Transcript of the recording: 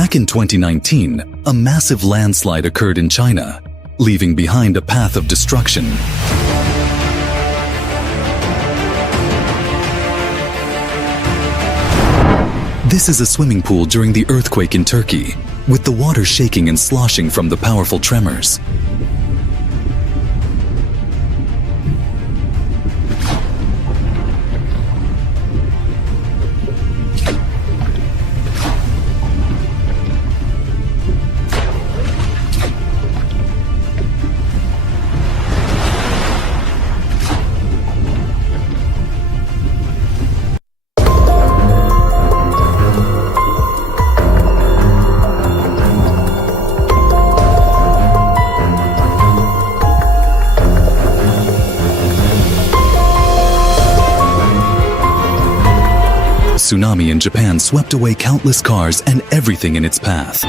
Back in 2019, a massive landslide occurred in China, leaving behind a path of destruction. This is a swimming pool during the earthquake in Turkey, with the water shaking and sloshing from the powerful tremors. Tsunami in Japan swept away countless cars and everything in its path.